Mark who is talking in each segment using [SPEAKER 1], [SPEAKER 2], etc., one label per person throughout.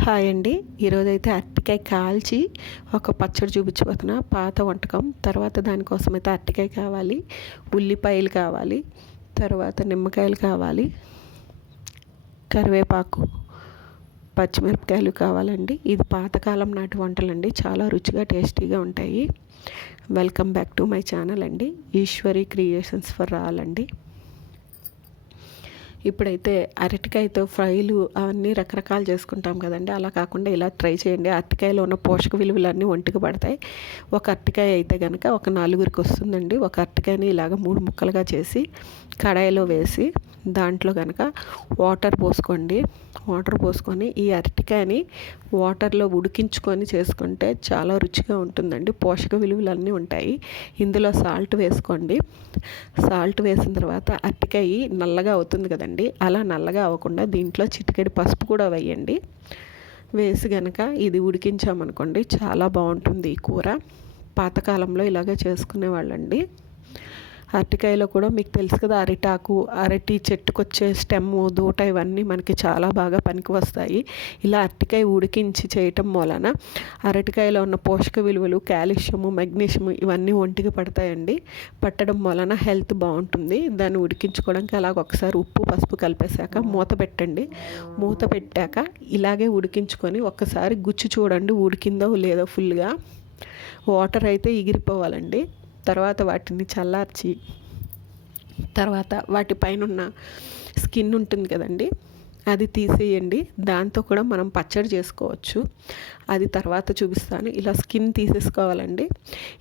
[SPEAKER 1] Hi అండి. ఈరోజైతే అరటికాయ కాల్చి ఒక పచ్చడి చూపించబోతున్నా పాత వంటకం. తర్వాత దానికోసం అయితే అరటికాయ కావాలి ఉల్లిపాయలు కావాలి తర్వాత నిమ్మకాయలు కావాలి కరివేపాకు పచ్చిమిరపకాయలు కావాలండి. ఇది పాతకాలం నాటి వంటలండి. చాలా రుచిగా టేస్టీగా ఉంటాయి. Welcome back to my channel అండి. ఈశ్వరి క్రియేషన్స్ ఫర్ రాలండి అండి. ఇప్పుడైతే అరటికాయతో ఫ్రైలు అవన్నీ రకరకాలు చేసుకుంటాం కదండి. అలా కాకుండా ఇలా ట్రై చేయండి. అరటికాయలో ఉన్న పోషక విలువలన్నీ ఒంటికి పడతాయి. ఒక అరటికాయ అయితే కనుక ఒక నలుగురికి వస్తుందండి. ఒక అరటికాయని ఇలాగ మూడు ముక్కలుగా చేసి కడాయిలో వేసి దాంట్లో కనుక వాటర్ పోసుకోండి. వాటర్ పోసుకొని ఈ అరటికాయని వాటర్లో ఉడికించుకొని చేసుకుంటే చాలా రుచిగా ఉంటుందండి. పోషక విలువలన్నీ ఉంటాయి. ఇందులో సాల్ట్ వేసుకోండి. సాల్ట్ వేసిన తర్వాత అరటికాయ నల్లగా అవుతుంది కదండి. అలా నల్లగా అవ్వకుండా దీంట్లో చిటికెడి పసుపు కూడా వేయండి. వేసి కనుక ఇది ఉడికించామనుకోండి చాలా బాగుంటుంది ఈ కూర. పాతకాలంలో ఇలాగే చేసుకునేవాళ్ళండి. అరటికాయలో కూడా మీకు తెలుసు కదా అరిటాకు అరటి చెట్టుకొచ్చే స్టెమ్ దూట ఇవన్నీ మనకి చాలా బాగా పనికి వస్తాయి ఇలా అరటికాయ ఉడికించి చేయటం వలన అరటికాయలో ఉన్న పోషక విలువలు కాల్షియము మెగ్నీషియము ఇవన్నీ ఒంటికి పడతాయండి. పట్టడం వలన హెల్త్ బాగుంటుంది. దాన్ని ఉడికించుకోవడానికి అలాగ ఒకసారి ఉప్పు పసుపు కలిపేశాక మూత పెట్టండి. మూత పెట్టాక ఇలాగే ఉడికించుకొని ఒక్కసారి గుచ్చి చూడండి ఉడికిందో లేదో ఫుల్గా. వాటర్ అయితే ఎగిరిపోవాలండి. తర్వాత వాటిని చల్లార్చి తర్వాత వాటి పైన ఉన్న స్కిన్ ఉంటుంది కదండి అది తీసేయండి. దాంతో కూడా మనం పచ్చడి చేసుకోవచ్చు. అది తర్వాత చూపిస్తాను. ఇలా స్కిన్ తీసేసుకోవాలండి.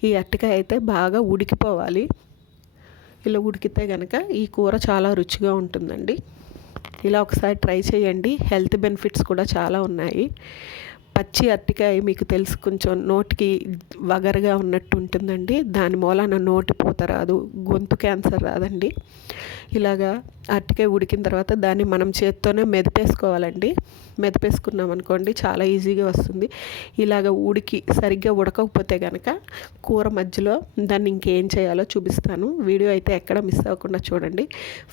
[SPEAKER 1] ఈ అరటికాయ అయితే బాగా ఉడికిపోవాలి. ఇలా ఉడికితే కనుక ఈ కూర చాలా రుచిగా ఉంటుందండి. ఇలా ఒకసారి ట్రై చేయండి. హెల్త్ బెనిఫిట్స్ కూడా చాలా ఉన్నాయి. పచ్చి అరటికాయ మీకు తెలుసు కొంచెం నోటికి వగరగా ఉన్నట్టు ఉంటుందండి. దాని మూలాన నోటి పూత రాదు గొంతు క్యాన్సర్ రాదండి. ఇలాగా అరటికాయ ఉడికిన తర్వాత దాన్ని మనం చేత్తోనే మెదిపేసుకోవాలండి. మెదిపేసుకున్నాం అనుకోండి చాలా ఈజీగా వస్తుంది. ఇలాగ ఉడికి సరిగ్గా ఉడకకపోతే కనుక కూర మధ్యలో దాన్ని ఇంకేం చేయాలో చూపిస్తాను. వీడియో అయితే ఎక్కడ మిస్ అవ్వకుండా చూడండి.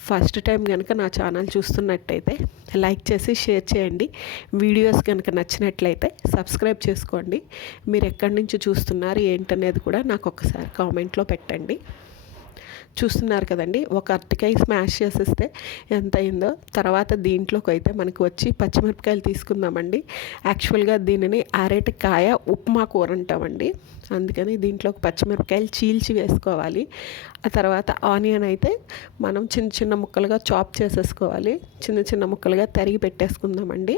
[SPEAKER 1] ఫస్ట్ టైం కనుక నా ఛానల్ చూస్తున్నట్టయితే లైక్ చేసి షేర్ చేయండి. వీడియోస్ కనుక నచ్చినట్లయితే సబ్స్క్రైబ్ చేసుకోండి. మీరు ఎక్కడి నుంచి చూస్తున్నారు ఏంటనేది కూడా నాకు ఒకసారి కామెంట్లో పెట్టండి. చూస్తున్నారు కదండి ఒక అరటికాయ స్మాష్ చేసేస్తే ఎంత అయిందో. తర్వాత దీంట్లోకి అయితే మనకు వచ్చి పచ్చిమిరపకాయలు తీసుకుందామండి. యాక్చువల్గా దీనిని అరటికాయ ఉప్మా కూర అంటామండి. అందుకని దీంట్లోకి పచ్చిమిరపకాయలు చీల్చి వేసుకోవాలి. ఆ తర్వాత ఆనియన్ అయితే మనం చిన్న చిన్న ముక్కలుగా చాప్ చేసేసుకోవాలి. చిన్న చిన్న ముక్కలుగా తరిగి పెట్టేసుకుందామండి.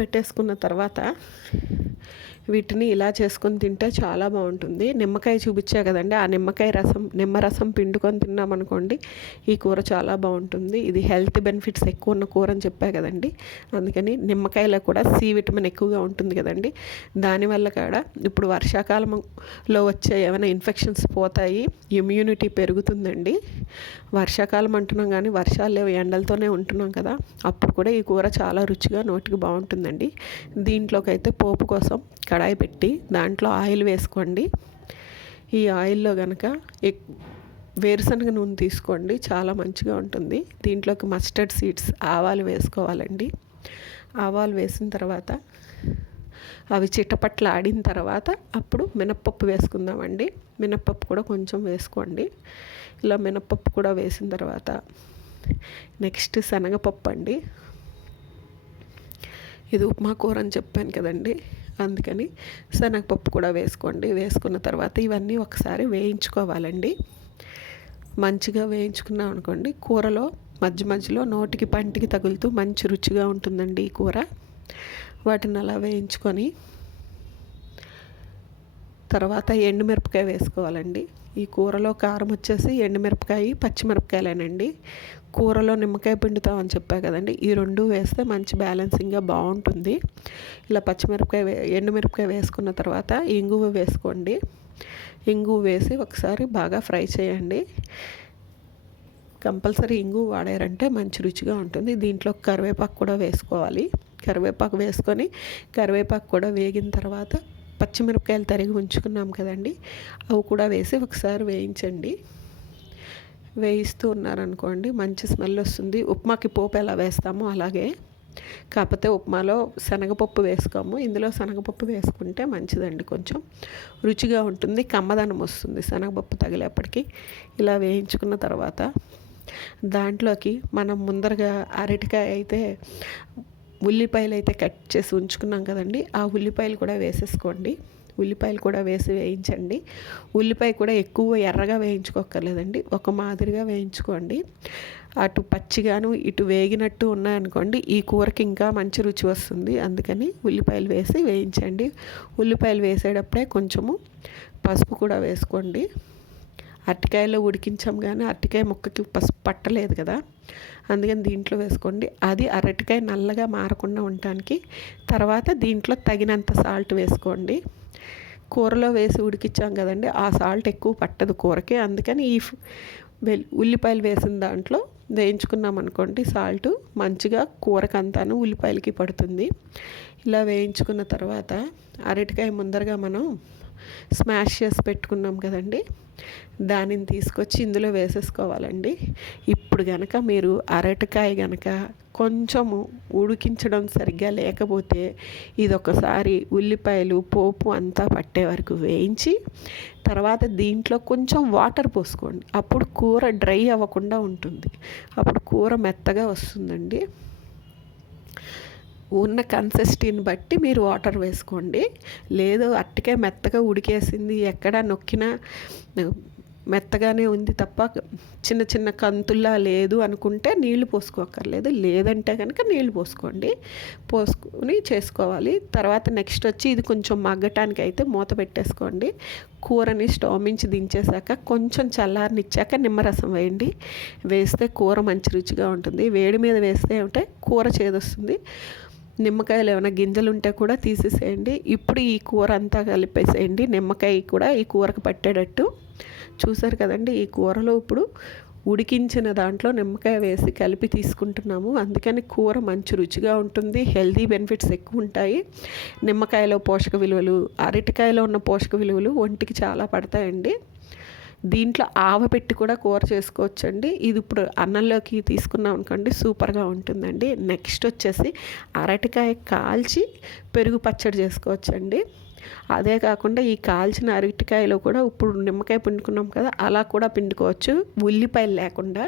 [SPEAKER 1] పెట్టేసుకున్న తర్వాత వీటిని ఇలా చేసుకొని తింటే చాలా బాగుంటుంది. నిమ్మకాయ చూపించా కదండి ఆ నిమ్మకాయ రసం నిమ్మరసం పిండుకొని తిన్నామనుకోండి ఈ కూర చాలా బాగుంటుంది. ఇది హెల్త్ బెనిఫిట్స్ ఎక్కువ ఉన్న కూర అని చెప్పా కదండి. అందుకని నిమ్మకాయలో కూడా సి విటమిన్ ఎక్కువగా ఉంటుంది కదండి. దానివల్ల కూడా ఇప్పుడు వర్షాకాలంలో వచ్చే ఏమైనా ఇన్ఫెక్షన్స్ పోతాయి ఇమ్యూనిటీ పెరుగుతుందండి. వర్షాకాలం అంటున్నాం కానీ వర్షాలు లేవు ఎండలతోనే ఉంటున్నాం కదా. అప్పుడు కూడా ఈ కూర చాలా రుచిగా నోటికి బాగుంటుందండి. దీంట్లోకి అయితే పోపు కోసం కడాయి పెట్టి దాంట్లో ఆయిల్ వేసుకోండి. ఈ ఆయిల్లో కనుక వేరుశనగ నూనె తీసుకోండి చాలా మంచిగా ఉంటుంది. దీంట్లోకి మస్టర్డ్ సీడ్స్ ఆవాలు వేసుకోవాలండి. ఆవాలు వేసిన తర్వాత అవి చిటపట్ల ఆడిన తర్వాత అప్పుడు మినప్పప్పు వేసుకుందామండి. మినప్పప్పు కూడా కొంచెం వేసుకోండి. ఇలా మినప్పప్పు కూడా వేసిన తర్వాత నెక్స్ట్ శనగపప్పు అండి. ఇది ఉప్మా కూర అని చెప్పాను కదండి. అందుకని శనగపప్పు కూడా వేసుకోండి. వేసుకున్న తర్వాత ఇవన్నీ ఒకసారి వేయించుకోవాలండి. మంచిగా వేయించుకున్నాం అనుకోండి కూరలో మధ్య మధ్యలో నోటికి పంటికి తగులుతూ మంచి రుచిగా ఉంటుందండి ఈ కూర. వాటిని అలా వేయించుకొని తర్వాత ఎండుమిరపకాయ వేసుకోవాలండి. ఈ కూరలో కారం వచ్చేసి ఎండుమిరపకాయ పచ్చిమిరపకాయలేనండి. కూరలో నిమ్మకాయ పిండుతామని చెప్పా కదండి. ఈ రెండు వేస్తే మంచి బ్యాలెన్సింగ్గా బాగుంటుంది. ఇలా పచ్చిమిరపకాయ ఎండుమిరపకాయ వేసుకున్న తర్వాత ఇంగువ వేసుకోండి. ఇంగువ వేసి ఒకసారి బాగా ఫ్రై చేయండి. కంపల్సరీ ఇంగు వాడారంటే మంచి రుచిగా ఉంటుంది. దీంట్లో కరివేపాకు కూడా వేసుకోవాలి. కరివేపాకు వేసుకొని కరివేపాకు కూడా వేగిన తర్వాత పచ్చిమిరపకాయలు తరిగి ఉంచుకున్నాం కదండి. అవి కూడా వేసి ఒకసారి వేయించండి. వేయిస్తూ ఉన్నారనుకోండి మంచి స్మెల్ వస్తుంది. ఉప్మాకి పోపు ఎలా వేస్తామో అలాగే. కాకపోతే ఉప్మాలో శనగపప్పు వేసుకోము. ఇందులో శనగపప్పు వేసుకుంటే మంచిదండి కొంచెం. రుచిగా ఉంటుంది కమ్మదనం వస్తుంది శనగపప్పు తగిలేపటికి ఇలా వేయించుకున్న తర్వాత దాంట్లోకి మనం ముందరగా అరటికాయ అయితే ఉల్లిపాయలు అయితే కట్ చేసి ఉంచుకున్నాం కదండి. ఆ ఉల్లిపాయలు కూడా వేసేసుకోండి. ఉల్లిపాయలు కూడా వేసి వేయించండి. ఉల్లిపాయ కూడా ఎక్కువ ఎర్రగా వేయించుకోకర్లేదండి ఒక మాదిరిగా వేయించుకోండి. అటు పచ్చిగాను ఇటు వేగినట్టు ఉన్నాయనుకోండి ఈ కూరకి ఇంకా మంచి రుచి వస్తుంది. అందుకని ఉల్లిపాయలు వేసి వేయించండి. ఉల్లిపాయలు వేసేటప్పుడే కొంచెము పసుపు కూడా వేసుకోండి. అరటికాయలో ఉడికించాం కానీ అరటికాయ ముక్కకి పసుపు పట్టలేదు కదా. అందుకని దీంట్లో వేసుకోండి. అది అరటికాయ నల్లగా మారకుండా ఉండటానికి తర్వాత దీంట్లో తగినంత సాల్ట్ వేసుకోండి. కూరలో వేసి ఉడికిచ్చాం కదండి ఆ సాల్ట్ ఎక్కువ పట్టదు కూరకి. అందుకని ఈ ఉల్లిపాయలు వేసిన దాంట్లో వేయించుకున్నాం అనుకోండి సాల్ట్ మంచిగా కూరకంతాను ఉల్లిపాయలకి పడుతుంది. ఇలా వేయించుకున్న తర్వాత అరటికాయ ముందరగా మనం స్మాష్ చేసి పెట్టుకున్నాం కదండి. దానిని తీసుకొచ్చి ఇందులో వేసేసుకోవాలండి. ఇప్పుడు గనక మీరు అరటికాయ గనక కొంచెము ఉడికించడం సరిగ్గా లేకపోతే ఇది ఒకసారి ఉల్లిపాయలు పోపు అంతా పట్టే వరకు వేయించి తర్వాత దీంట్లో కొంచెం వాటర్ పోసుకోండి. అప్పుడు కూర డ్రై అవ్వకుండా ఉంటుంది. అప్పుడు కూర మెత్తగా వస్తుందండి. ఉన్న కన్సిస్టీని బట్టి మీరు వాటర్ వేసుకోండి. లేదు అట్టికే మెత్తగా ఉడికేసింది ఎక్కడ నొక్కినా మెత్తగానే ఉంది తప్ప చిన్న చిన్న కంతుల్లా లేదు అనుకుంటే నీళ్ళు పోసుకోక్కర్లేదు. లేదంటే కనుక నీళ్ళు పోసుకోండి. పోసుకొని చేసుకోవాలి. తర్వాత నెక్స్ట్ వచ్చి ఇది కొంచెం మగ్గటానికి అయితే మూత పెట్టేసుకోండి. కూరని స్టవ్ నుంచి దించేసాక కొంచెం చల్లారనిచ్చాక నిమ్మరసం వేయండి. వేస్తే కూర మంచి రుచిగా ఉంటుంది. వేడి మీద వేస్తే ఉంటే కూర చేదొస్తుంది. నిమ్మకాయలు ఏమైనా గింజలు ఉంటే కూడా తీసేసేయండి. ఇప్పుడు ఈ కూర అంతా కలిపేసేయండి. నిమ్మకాయ కూడా ఈ కూరకు పట్టేటట్టు. చూసారు కదండి ఈ కూరలో ఇప్పుడు ఉడికించిన దాంట్లో నిమ్మకాయ వేసి కలిపి తీసుకుంటున్నాము. అందుకని కూర మంచి రుచిగా ఉంటుంది హెల్దీ బెనిఫిట్స్ ఎక్కువ ఉంటాయి. నిమ్మకాయలో పోషక విలువలు అరటికాయలో ఉన్న పోషక విలువలు ఒంటికి చాలా పడతాయండి. దీంట్లో ఆవ పెట్టి కూడా కూర చేసుకోవచ్చండి. ఇది ఇప్పుడు అన్నంలోకి తీసుకున్నాం అనుకోండి సూపర్గా ఉంటుందండి. నెక్స్ట్ వచ్చేసి అరటికాయ కాల్చి పెరుగు పచ్చడి చేసుకోవచ్చండి. అదే కాకుండా ఈ కాల్చిన అరటికాయలో కూడా ఇప్పుడు నిమ్మకాయ పిండుకున్నాం కదా అలా కూడా పిండుకోవచ్చు. ఉల్లిపాయలు లేకుండా.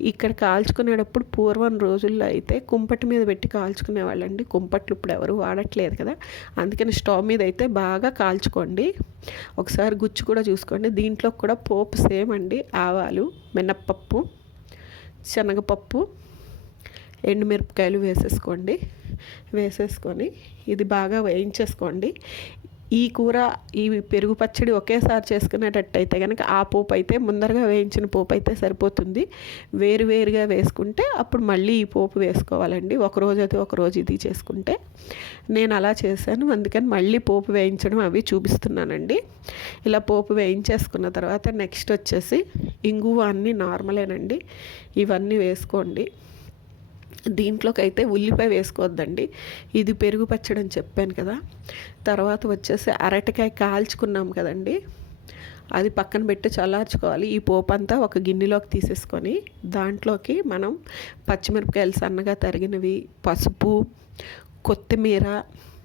[SPEAKER 1] ఇక్కడ కాల్చుకునేటప్పుడు పూర్వం రోజుల్లో అయితే కుంపటి మీద పెట్టి కాల్చుకునేవాళ్ళండి. కుంపట్లు ఇప్పుడు ఎవరు వాడట్లేదు కదా. అందుకని స్టవ్ మీద అయితే బాగా కాల్చుకోండి. ఒకసారి గుచ్చి కూడా చూసుకోండి. దీంట్లో కూడా పోపు సేమ్ అండి. ఆవాలు మినప్పప్పు శనగపప్పు ఎండుమిరపకాయలు వేసేసుకోండి. వేసేసుకొని ఇది బాగా వేయించేసుకోండి. ఈ కూర ఈ పెరుగు పచ్చడి ఒకేసారి చేసుకునేటట్టయితే కనుక ఆ పోపు అయితే ముందరగా వేయించిన పోపు అయితే సరిపోతుంది. వేరు వేరుగా వేసుకుంటే అప్పుడు మళ్ళీ ఈ పోపు వేసుకోవాలండి. ఒకరోజు అయితే ఒకరోజు ఇది చేసుకుంటే నేను అలా చేశాను. అందుకని మళ్ళీ పోపు వేయించడం అవి చూపిస్తున్నానండి. ఇలా పోపు వేయించేసుకున్న తర్వాత నెక్స్ట్ వచ్చేసి ఇంగువ అన్నీ నార్మలేనండి. ఇవన్నీ వేసుకోండి. దీంట్లోకి అయితే ఉల్లిపాయ వేసుకోవద్దండి. ఇది పెరుగు పచ్చడి అని చెప్పాను కదా. తర్వాత వచ్చేసి అరటికాయ కాల్చుకున్నాం కదండి. అది పక్కన పెట్టి చల్లార్చుకోవాలి. ఈ పోపు అంతా ఒక గిన్నెలోకి తీసేసుకొని దాంట్లోకి మనం పచ్చిమిరపకాయలు సన్నగా తరిగినవి పసుపు కొత్తిమీర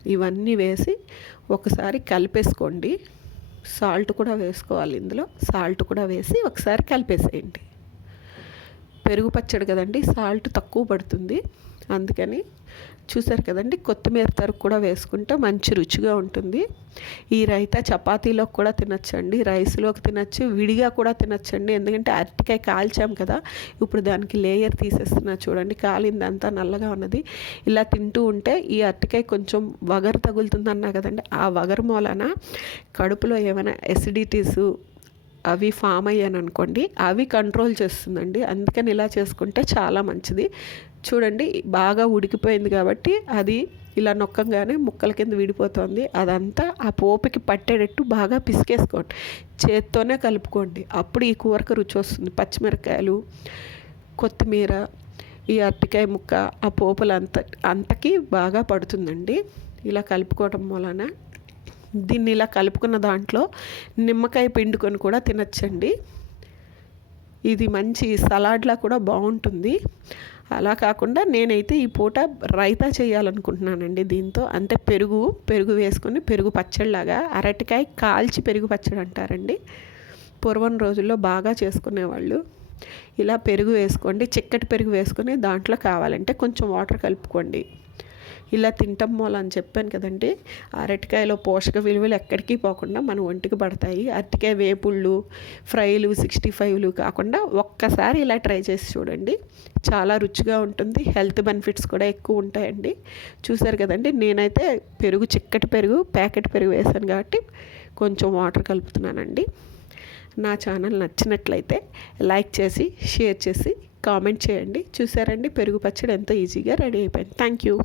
[SPEAKER 1] ఇవన్నీ వేసి ఒకసారి కలిపేసుకోండి. సాల్ట్ కూడా వేసుకోవాలి ఇందులో. సాల్ట్ కూడా వేసి ఒకసారి కలిపేసేయండి. పెరుగు పచ్చడి కదండి సాల్ట్ తక్కువ పడుతుంది. అందుకని చూసారు కదండి కొత్తిమీర తరుగు కూడా వేసుకుంటే మంచి రుచిగా ఉంటుంది. ఈ రైతా చపాతీలోకి కూడా తినచ్చండి రైస్లోకి తినచ్చు విడిగా కూడా తినచ్చండి. ఎందుకంటే అరటికాయ కాల్చాం కదా ఇప్పుడు దానికి లేయర్ తీసేస్తున్నా చూడండి కాలిందంతా నల్లగా ఉన్నది. ఇలా తింటూ ఉంటే ఈ అరటికాయ కొంచెం వగరు తగులుతుంది అన్నా కదండి ఆ వగరు మూలన కడుపులో ఏమైనా ఎసిడిటీసు అవి ఫామ్ అయ్యాను అనుకోండి అవి కంట్రోల్ చేస్తుందండి. అందుకని ఇలా చేసుకుంటే చాలా మంచిది. చూడండి బాగా ఉడికిపోయింది కాబట్టి అది ఇలా నొక్కంగానే ముక్కల కింద విడిపోతుంది. అదంతా ఆ పోపుకి పట్టేటట్టు బాగా పిసికేసుకోండి. చేత్తోనే కలుపుకోండి. అప్పుడు ఈ కూరకు రుచి వస్తుంది. పచ్చిమిరకాయలు కొత్తిమీర ఈ అరటికాయ ముక్క ఆ పోపులు అంత అంతకి బాగా పడుతుందండి. ఇలా కలుపుకోవడం వలన దీన్ని ఇలా కలుపుకున్న దాంట్లో నిమ్మకాయ పిండుకొని కూడా తినచ్చండి. ఇది మంచి సలాడ్లా కూడా బాగుంటుంది. అలా కాకుండా నేనైతే ఈ పూట రైతా చేయాలనుకుంటున్నానండి దీంతో. అంటే పెరుగు పెరుగు వేసుకొని పెరుగు పచ్చడిలాగా అరటికాయ కాల్చి పెరుగు పచ్చడి అంటారండి. పూర్వం రోజుల్లో బాగా చేసుకునేవాళ్ళు. ఇలా పెరుగు వేసుకోండి చిక్కటి పెరుగు వేసుకొని దాంట్లో కావాలంటే కొంచెం వాటర్ కలుపుకోండి. ఇలా తింటాం మూల అని చెప్పాను కదండి. అరటికాయలో పోషక విలువలు ఎక్కడికి పోకుండా మన ఒంటికి పడతాయి. అరటికాయ వేపుళ్ళు ఫ్రైలు సిక్స్టీ ఫైవ్లు కాకుండా ఒక్కసారి ఇలా ట్రై చేసి చూడండి. చాలా రుచిగా ఉంటుంది. హెల్త్ బెనిఫిట్స్ కూడా ఎక్కువ ఉంటాయండి. చూసారు కదండి నేనైతే పెరుగు చిక్కటి పెరుగు ప్యాకెట్ పెరుగు వేసాను కాబట్టి కొంచెం వాటర్ కలుపుతున్నానండి. నా ఛానల్ నచ్చినట్లయితే లైక్ చేసి షేర్ చేసి కామెంట్ చేయండి. చూసారండి పెరుగు పచ్చడి ఎంతో ఈజీగా రెడీ అయిపోయింది. Thank you.